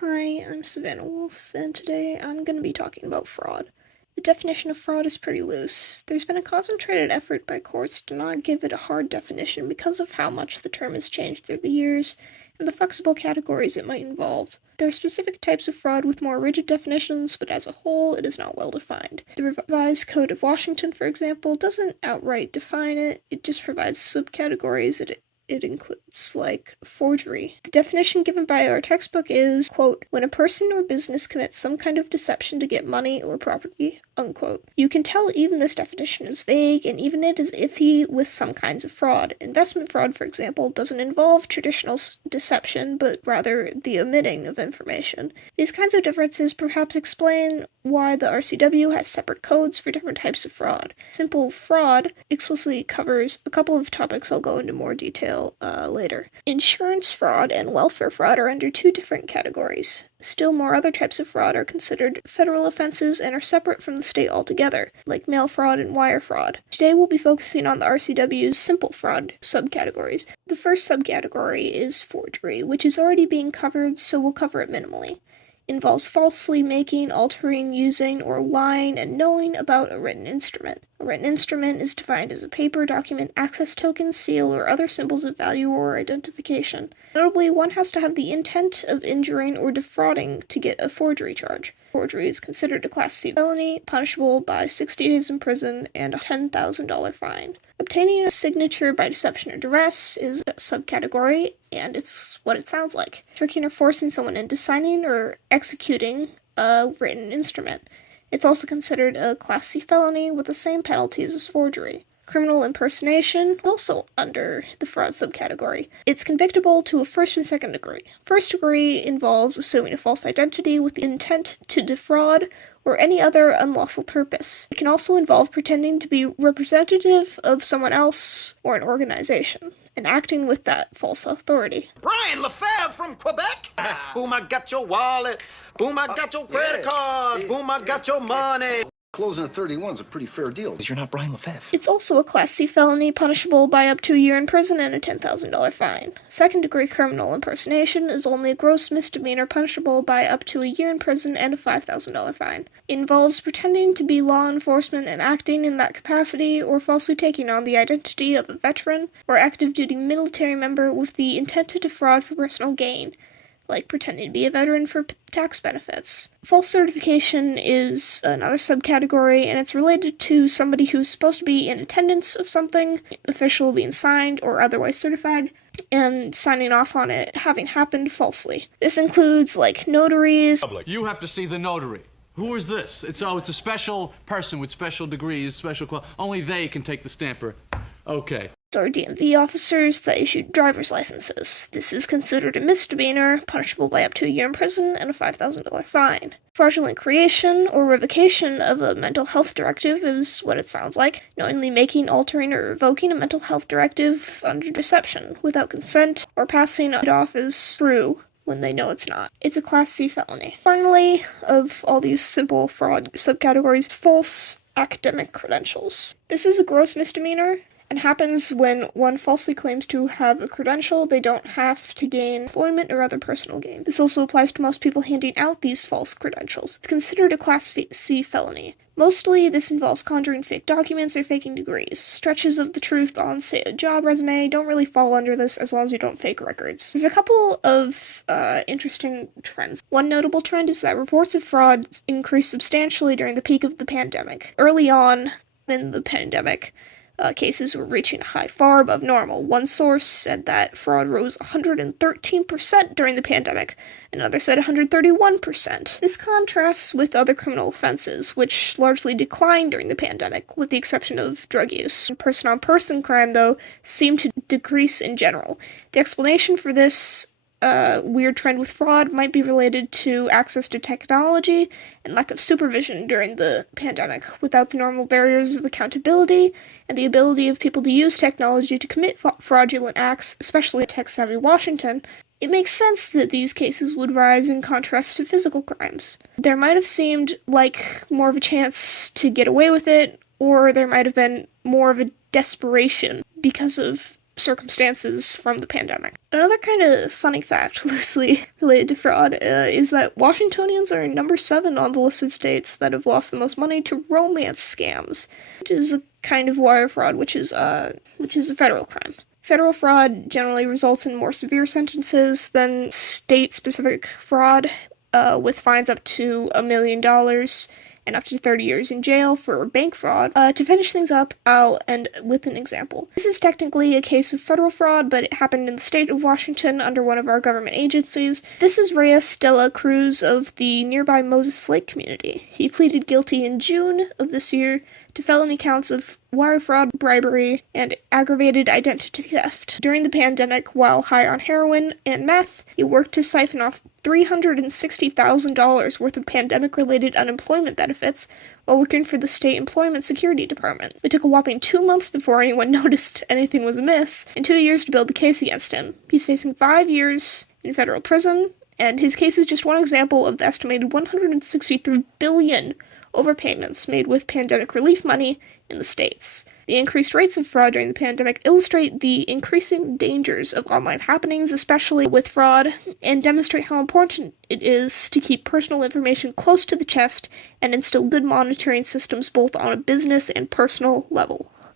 Hi, I'm Savannah Wolf, and today I'm going to be talking about fraud. The definition of fraud is pretty loose. There's been a concentrated effort by courts to not give it a hard definition because of how much the term has changed through the years and the flexible categories it might involve. There are specific types of fraud with more rigid definitions, but as a whole, it is not well defined. The Revised Code of Washington, for example, doesn't outright define it, it just provides subcategories it includes, like forgery. The definition given by our textbook is, quote, when a person or business commits some kind of deception to get money or property, unquote. You can tell even this definition is vague, and even it is iffy with some kinds of fraud. Investment fraud, for example, doesn't involve traditional deception, but rather the omitting of information. These kinds of differences perhaps explain why the RCW has separate codes for different types of fraud. Simple fraud explicitly covers a couple of topics I'll go into more detail later. Insurance fraud and welfare fraud are under two different categories. Still more other types of fraud are considered federal offenses and are separate from the state altogether, like mail fraud and wire fraud. Today we'll be focusing on the RCW's simple fraud subcategories. The first subcategory is forgery, which is already being covered, so we'll cover it minimally. Involves falsely making, altering, using, or lying and knowing about a written instrument. A written instrument is defined as a paper, document, access token, seal, or other symbols of value or identification. Notably, one has to have the intent of injuring or defrauding to get a forgery charge. Forgery is considered a Class C felony, punishable by 60 days in prison and a $10,000 fine. Obtaining a signature by deception or duress is a subcategory, and it's what it sounds like. Tricking or forcing someone into signing or executing a written instrument. It's also considered a Class C felony with the same penalties as forgery. Criminal impersonation is also under the fraud subcategory. It's convictable to a first and second degree. First degree involves assuming a false identity with the intent to defraud or any other unlawful purpose. It can also involve pretending to be representative of someone else or an organization and acting with that false authority. Brian Lefebvre from Quebec. Boom, I got your wallet. Boom, I got your credit cards. Boom, I got your money. Closing at 31 is a pretty fair deal. You're not Brian Lefebvre. It's also a Class C felony, punishable by up to a year in prison and a $10,000 fine. Second-degree criminal impersonation is only a gross misdemeanor, punishable by up to a year in prison and a $5,000 fine. It involves pretending to be law enforcement and acting in that capacity, or falsely taking on the identity of a veteran or active-duty military member with the intent to defraud for personal gain, like pretending to be a veteran for tax benefits. False certification is another subcategory, and it's related to somebody who's supposed to be in attendance of something, official being signed or otherwise certified, and signing off on it having happened falsely. This includes, like, notaries. You have to see the notary. Who is this? It's a special person with special degrees, only they can take the stamper. Okay. Or DMV officers that issued driver's licenses. This is considered a misdemeanor, punishable by up to a year in prison and a $5,000 fine. Fraudulent creation or revocation of a mental health directive is what it sounds like, knowingly making, altering, or revoking a mental health directive under deception, without consent, or passing it off as true when they know it's not. It's a Class C felony. Finally, of all these simple fraud subcategories, false academic credentials. This is a gross misdemeanor, and happens when one falsely claims to have a credential they don't have to gain employment or other personal gain. This also applies to most people handing out these false credentials. It's considered a Class C felony. Mostly, this involves conjuring fake documents or faking degrees. Stretches of the truth on, say, a job resume don't really fall under this as long as you don't fake records. There's a couple of interesting trends. One notable trend is that reports of fraud increased substantially during the peak of the pandemic. Early on in the pandemic, cases were reaching a high far above normal. One source said that fraud rose 113% during the pandemic. Another said 131%. This contrasts with other criminal offenses, which largely declined during the pandemic, with the exception of drug use. Person-on-person crime, though, seemed to decrease in general. The explanation for this weird trend with fraud might be related to access to technology and lack of supervision during the pandemic. Without the normal barriers of accountability and the ability of people to use technology to commit fraudulent acts, especially in tech-savvy Washington, it makes sense that these cases would rise in contrast to physical crimes. There might have seemed like more of a chance to get away with it, or there might have been more of a desperation because of circumstances from the pandemic. Another kind of funny fact, loosely related to fraud, is that Washingtonians are number 7 on the list of states that have lost the most money to romance scams, which is a kind of wire fraud, which is a federal crime. Federal fraud generally results in more severe sentences than state-specific fraud, with fines up to $1 million and up to 30 years in jail for bank fraud. To finish things up, I'll end with an example. This is technically a case of federal fraud, but it happened in the state of Washington under one of our government agencies. This is Reyes de la Cruz of the nearby Moses Lake community. He pleaded guilty in June of this year to felony counts of wire fraud, bribery, and aggravated identity theft. During the pandemic, while high on heroin and meth, he worked to siphon off $360,000 worth of pandemic-related unemployment benefits while working for the State Employment Security Department. It took a whopping 2 months before anyone noticed anything was amiss, and 2 years to build the case against him. He's facing 5 years in federal prison, and his case is just one example of the estimated $163 billion overpayments made with pandemic relief money in the States. The increased rates of fraud during the pandemic illustrate the increasing dangers of online happenings, especially with fraud, and demonstrate how important it is to keep personal information close to the chest and instill good monitoring systems both on a business and personal level.